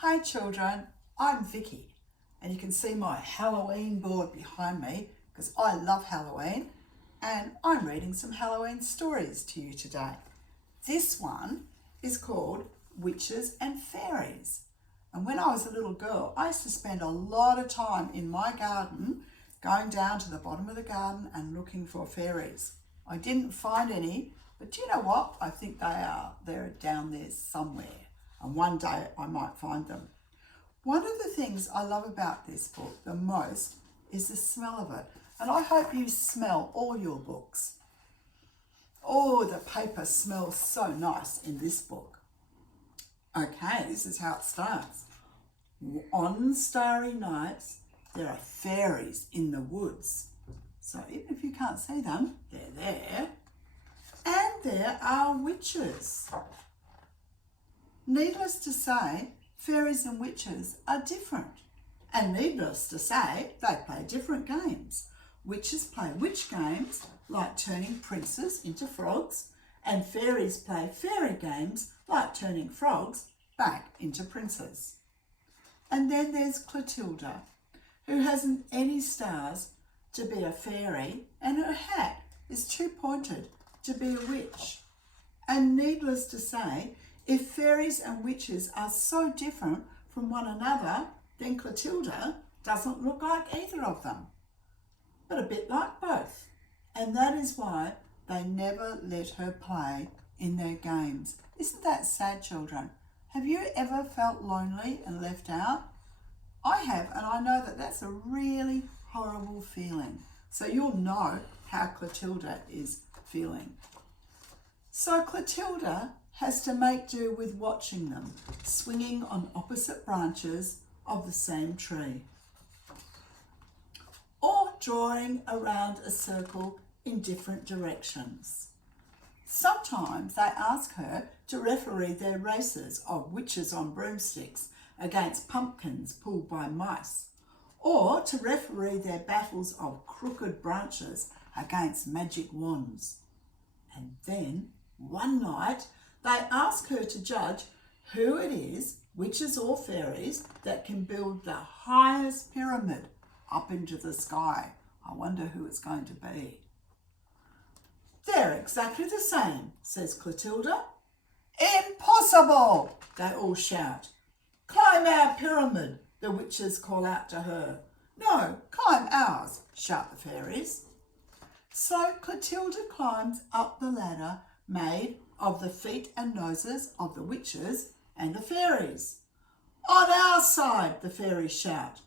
Hi children, I'm Vicky and you can see my Halloween board behind me because I love Halloween and I'm reading some Halloween stories to you today. This one is called Witches and Fairies, and when I was a little girl I used to spend a lot of time in my garden going down to the bottom of the garden and looking for fairies. I didn't find any, but do you know what? I think they're down there somewhere. And one day I might find them. One of the things I love about this book the most is the smell of it. And I hope you smell all your books. Oh, the paper smells so nice in this book. Okay, this is how it starts. On starry nights, there are fairies in the woods. So even if you can't see them, they're there. And there are witches. Needless to say, fairies and witches are different. And needless to say, they play different games. Witches play witch games, like turning princes into frogs, and fairies play fairy games, like turning frogs back into princes. And then there's Clotilda, who hasn't any stars to be a fairy, and her hat is too pointed to be a witch. And needless to say, if fairies and witches are so different from one another, then Clotilda doesn't look like either of them, but a bit like both. And that is why they never let her play in their games. Isn't that sad, children? Have you ever felt lonely and left out? I have, and I know that that's a really horrible feeling. So you'll know how Clotilda is feeling. So Clotilda has to make do with watching them swinging on opposite branches of the same tree, or drawing around a circle in different directions. Sometimes they ask her to referee their races of witches on broomsticks against pumpkins pulled by mice, or to referee their battles of crooked branches against magic wands. And then one night they ask her to judge who it is, witches or fairies, that can build the highest pyramid up into the sky. I wonder who it's going to be. They're exactly the same, says Clotilda. Impossible, they all shout. Climb our pyramid, the witches call out to her. No, climb ours, shout the fairies. So Clotilda climbs up the ladder made of the feet and noses of the witches and the fairies. On our side, the fairies shout.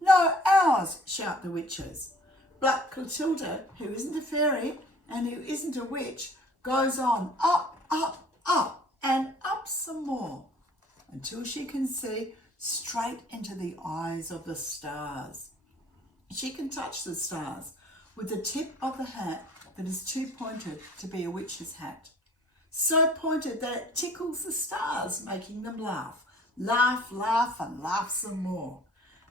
No, ours, shout the witches. But Clotilda, who isn't a fairy and who isn't a witch, goes on up, up, up and up some more until she can see straight into the eyes of the stars. She can touch the stars with the tip of the hat that is too pointed to be a witch's hat. So pointed that it tickles the stars, making them laugh. Laugh, laugh, and laugh some more.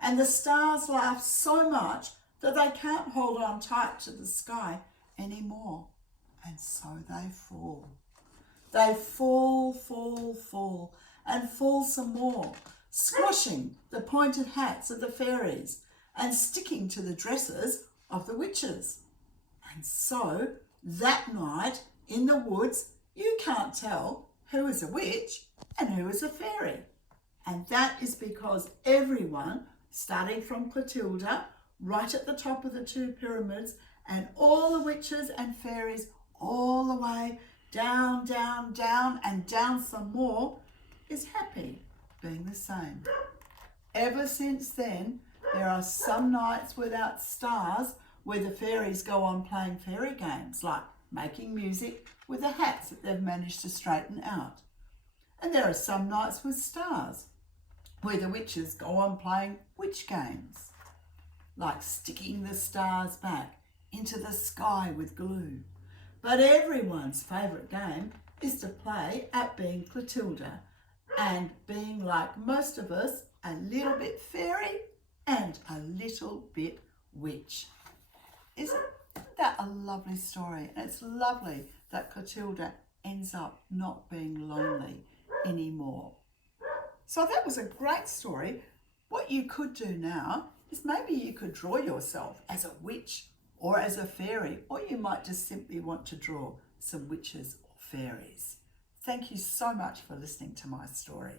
And the stars laugh so much that they can't hold on tight to the sky anymore. And so they fall. They fall, fall, fall, and fall some more, squashing the pointed hats of the fairies and sticking to the dresses of the witches. And so that night in the woods, you can't tell who is a witch and who is a fairy. And that is because everyone, starting from Clotilda, right at the top of the two pyramids, and all the witches and fairies all the way down, down, down, and down some more, is happy being the same. Ever since then, there are some nights without stars where the fairies go on playing fairy games, like making music with the hats that they've managed to straighten out. And there are some nights with stars where the witches go on playing witch games, like sticking the stars back into the sky with glue. But everyone's favourite game is to play at being Clotilda and being, like most of us, a little bit fairy and a little bit witch. Isn't that a lovely story? And it's lovely that Clotilda ends up not being lonely anymore. So that was a great story. What you could do now is maybe you could draw yourself as a witch or as a fairy, or you might just simply want to draw some witches or fairies. Thank you so much for listening to my story.